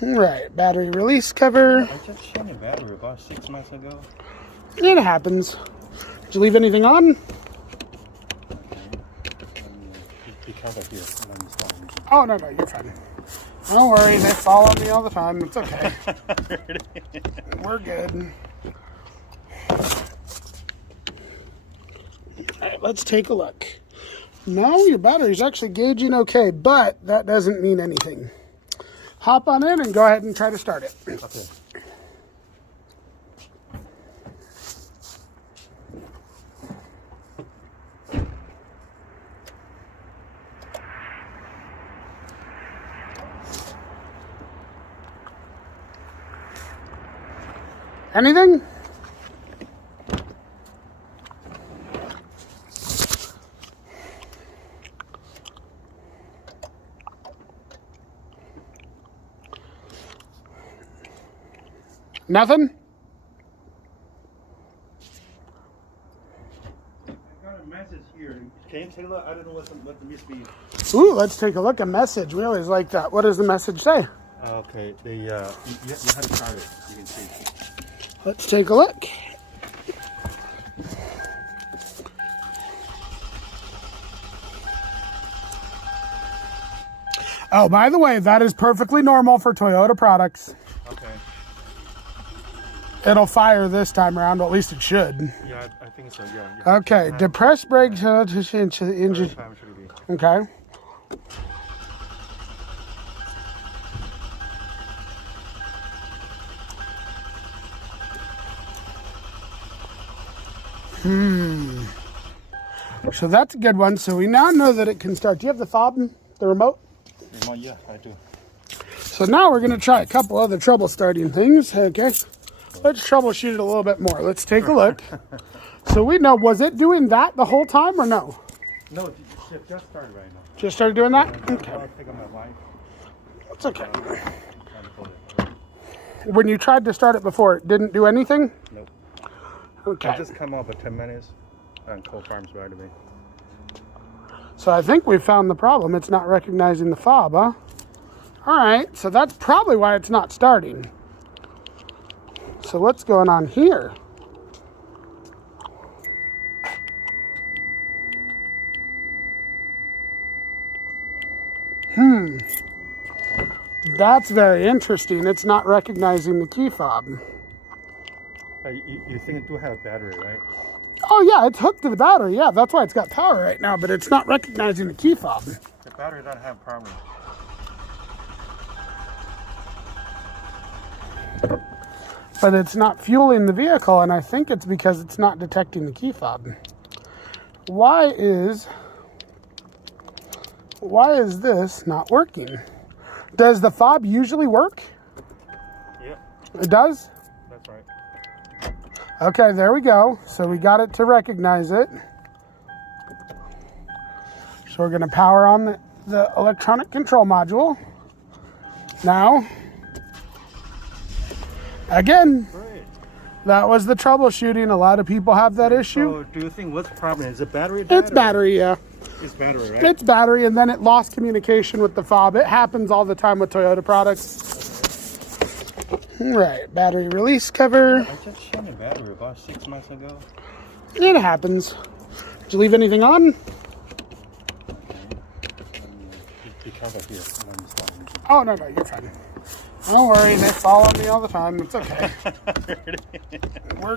Right, battery release cover. I just changed the battery about 6 months ago. It happens. Did you leave anything on? Because of here. Let me stop. Oh, no, you're fine. Don't worry, they follow me all the time. It's okay. We're good. All right, let's take a look. No, your battery's actually gauging okay, but that doesn't mean anything. Hop on in and go ahead and try to start it. Okay. Anything? Nothing? I got a message here. Can you take a look? I don't know what the message is. Ooh, let's take a look. A message. We always like that. What does the message say? Okay. You have to start it. You can see. Let's take a look. Oh, by the way, that is perfectly normal for Toyota products. Okay. It'll fire this time around, or at least it should. Yeah, I think so. Yeah. Okay, depressed brakes into the engine. Okay. So that's a good one. So we now know that it can start. Do you have the fob, the remote? Yeah, I do. So now we're going to try a couple other trouble starting things. Okay. Let's troubleshoot it a little bit more. Let's take a look. So we know, was it doing that the whole time or no? No, it just started right now. Just started doing that? Okay. I'll pick up my wife. It's okay. When you tried to start it before, it didn't do anything? Nope. Okay. I just come up for 10 minutes and Cold Farms right away. So I think we found the problem. It's not recognizing the fob, huh? All right, so that's probably why it's not starting. So what's going on here? That's very interesting. It's not recognizing the key fob. You think it do have a battery, right? Oh yeah, it's hooked to the battery. Yeah, that's why it's got power right now, but it's not recognizing the key fob. The battery doesn't have problem. But it's not fueling the vehicle, and I think it's because it's not detecting the key fob. Why is this not working? Does the fob usually work? Yeah, It does? that's right. Okay, there we go. So we got it to recognize it. So we're going to power on the electronic control module. Now, again, Great. that was the troubleshooting. A lot of people have that issue. So do you think what's the problem? Is it battery? It's battery, yeah. It's battery, right? It's battery, and then it lost communication with the fob. It happens all the time with Toyota products. Right, battery release cover. I just changed the battery about 6 months ago. It happens. Did you leave anything on? Because of here. Let me stop. Oh, no, you're fine. Don't worry, they follow me all the time. It's okay. We're good.